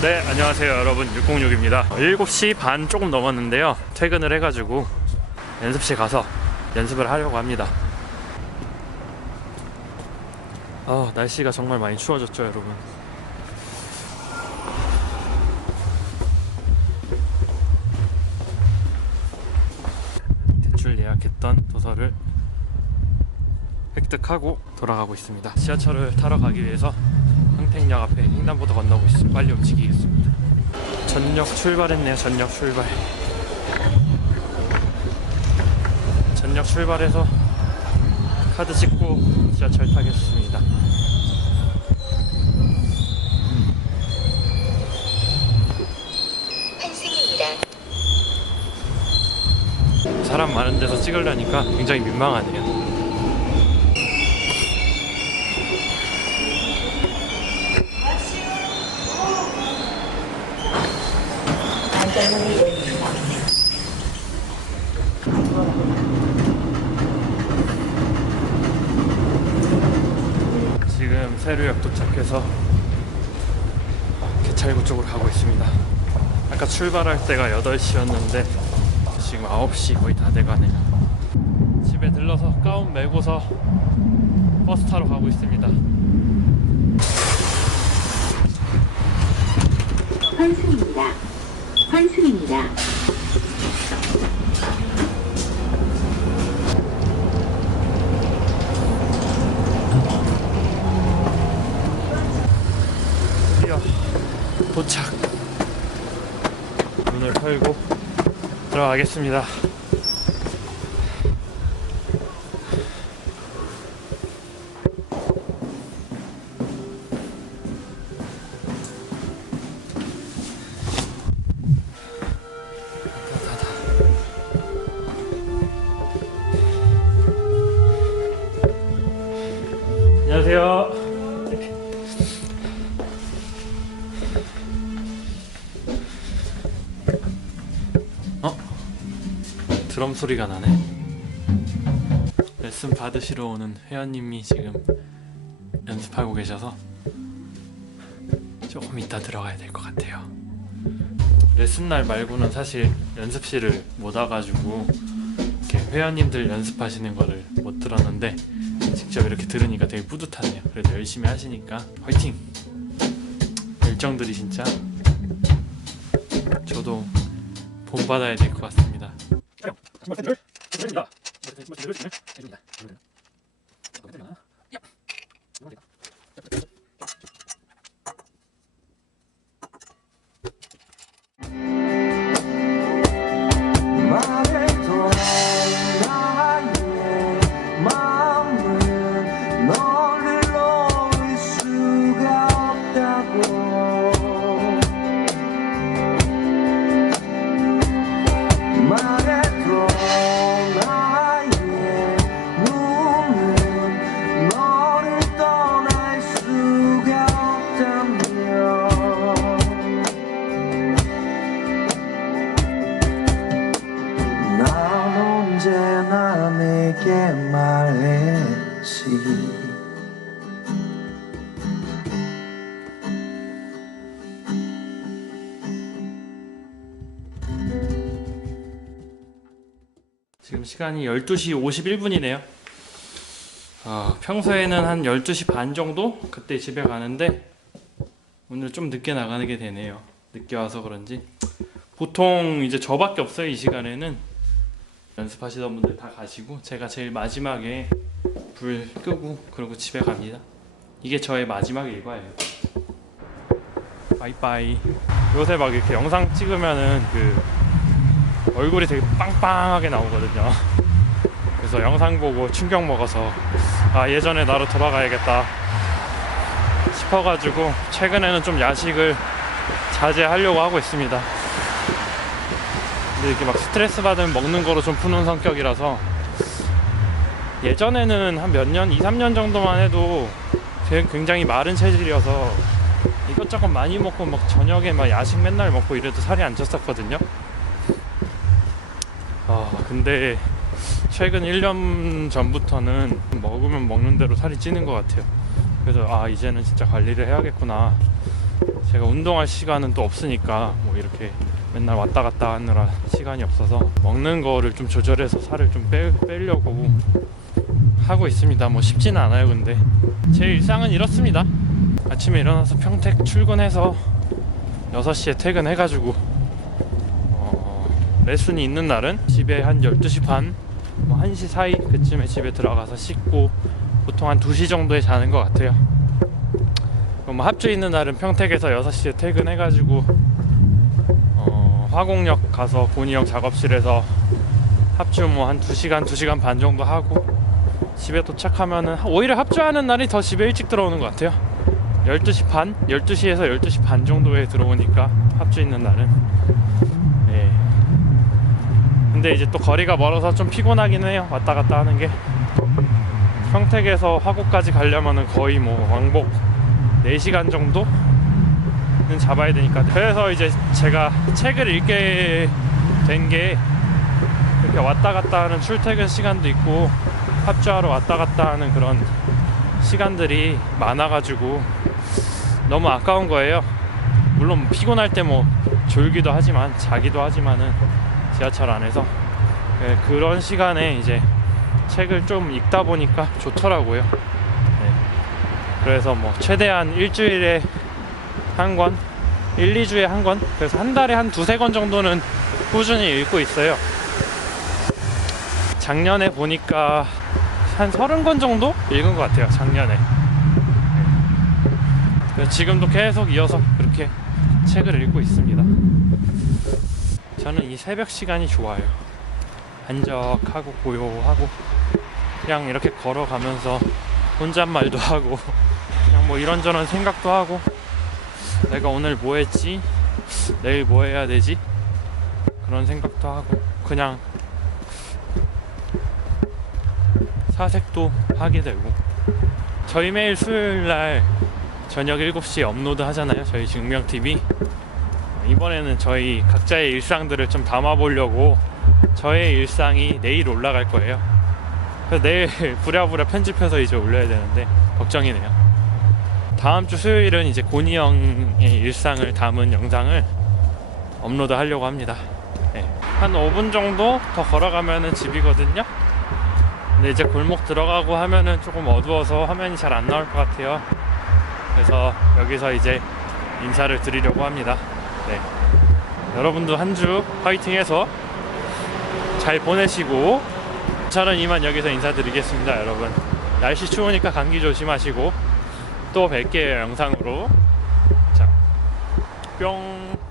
네, 안녕하세요, 여러분. 606입니다. 7시 반 조금 넘었는데요. 퇴근을 해가지고 연습실 가서 연습을 하려고 합니다. 아, 날씨가 정말 많이 추워졌죠, 여러분. 대출 예약했던 도서를 획득하고 돌아가고 있습니다. 지하철을 타러 가기 위해서 흥택역 앞에 횡단보도 건너고 있습니다. 빨리 움직이겠습니다. 전역 출발했네요. 전역 출발. 전역 출발해서 카드 찍고 지하철 타겠습니다. 환승입니다. 사람 많은 데서 찍으려니까 굉장히 민망하네요. 지금 세류역 도착해서 개찰구 쪽으로 가고 있습니다. 아까 출발할 때가 8시였는데 지금 9시 거의 다 돼가네요. 집에 들러서 가운 메고서 버스 타러 가고 있습니다. 환승입니다. 이야, 도착. 문을 털고 들어가겠습니다. 드럼 소리가 나네. 레슨 받으시러 오는 회원님이 지금 연습하고 계셔서 조금 이따 들어가야 될 것 같아요. 레슨 날 말고는 사실 연습실을 못 와가지고 이렇게 회원님들 연습하시는 거를 못 들었는데 직접 이렇게 들으니까 되게 뿌듯하네요. 그래도 열심히 하시니까 화이팅! 열정들이 진짜 저도 본받아야 될 것 같습니다. 말해도 지금 시간이 12시 51분이네요. 아, 평소에는 한 12시 반 정도 그때 집에 가는데 오늘 좀 늦게 나가게 되네요. 늦게 와서 그런지 보통 이제 저밖에 없어요 이 시간에는 연습하시던 분들 다 가시고 제가 제일 마지막에 불 끄고 그러고 집에 갑니다. 이게 저의 마지막 일과예요. 바이바이. 요새 막 이렇게 영상 찍으면은 그 얼굴이 되게 빵빵하게 나오거든요. 그래서 영상 보고 충격 먹어서 아 예전에 나로 돌아가야겠다 싶어가지고 최근에는 좀 야식을 자제하려고 하고 있습니다. 근데 이렇게 막 스트레스 받으면 먹는 거로 좀 푸는 성격이라서 예전에는 한 몇 년, 2, 3년 정도만 해도 되- 굉장히 마른 체질이어서 이것저것 많이 먹고 막 저녁에 막 야식 맨날 먹고 이래도 살이 안 쪘었거든요. 아 근데 최근 1년 전부터는 먹으면 먹는 대로 살이 찌는 것 같아요. 그래서 아 이제는 진짜 관리를 해야겠구나 제가 운동할 시간은 또 없으니까 뭐 이렇게 맨날 왔다 갔다 하느라 시간이 없어서 먹는 거를 좀 조절해서 살을 좀 빼, 빼려고 하고 있습니다. 뭐 쉽지는 않아요, 근데 제 일상은 이렇습니다. 아침에 일어나서 평택 출근해서 6시에 퇴근해가지고 어, 레슨이 있는 날은 집에 한 12시 반, 뭐 1시 사이 그쯤에 집에 들어가서 씻고 보통 한 2시 정도에 자는 것 같아요. 뭐 합주 있는 날은 평택에서 6시에 퇴근해가지고 어, 화곡역 가서 고니 형 작업실에서 합주 뭐 한 2시간, 2시간 반 정도 하고 집에 도착하면은 오히려 합주하는 날이 더 집에 일찍 들어오는 것 같아요. 12시 반? 12시에서 12시 반 정도에 들어오니까 합주 있는 날은 예. 근데 이제 또 거리가 멀어서 좀 피곤하긴 해요. 왔다 갔다 하는 게 평택에서 화곡까지 가려면은 거의 뭐 왕복 4시간 정도는 잡아야 되니까 그래서 이제 제가 책을 읽게 된 게 이렇게 왔다 갔다 하는 출퇴근 시간도 있고 합주하러 왔다 갔다 하는 그런 시간들이 많아가지고 너무 아까운 거예요. 물론 피곤할 때 뭐 졸기도 하지만 자기도 하지만은 지하철 안에서 예, 그런 시간에 이제 책을 좀 읽다 보니까 좋더라고요. 네. 그래서 뭐 최대한 일주일에 한 권, 1, 2주에 한 권, 그래서 한 달에 한 두세 권 정도는 꾸준히 읽고 있어요. 작년에 보니까 한 30권 정도 읽은 것 같아요, 작년에. 네. 지금도 계속 이어서 그렇게 책을 읽고 있습니다. 저는 이 새벽 시간이 좋아요. 한적하고 고요하고 그냥 이렇게 걸어가면서 혼잣말도 하고 그냥 뭐 이런저런 생각도 하고 내가 오늘 뭐 했지? 내일 뭐 해야 되지? 그런 생각도 하고 그냥 사색도 하게 되고 저희 매일 수요일 날 저녁 7시에 업로드 하잖아요. 저희 증명TV. 이번에는 저희 각자의 일상들을 좀 담아보려고 저의 일상이 내일 올라갈 거예요. 그래서 내일 부랴부랴 편집해서 이제 올려야 되는데 걱정이네요. 다음 주 수요일은 이제 고니 형의 일상을 담은 영상을 업로드 하려고 합니다. 네. 한 5분 정도 더 걸어가면은 집이거든요. 근데 이제 골목 들어가고 하면은 조금 어두워서 화면이 잘 안 나올 것 같아요. 그래서 여기서 이제 인사를 드리려고 합니다. 네. 여러분도 한주 화이팅해서 잘 보내시고 저는 이만 여기서 인사드리겠습니다, 여러분. 날씨 추우니까 감기 조심하시고 또 뵐게요 영상으로. 자, 뿅.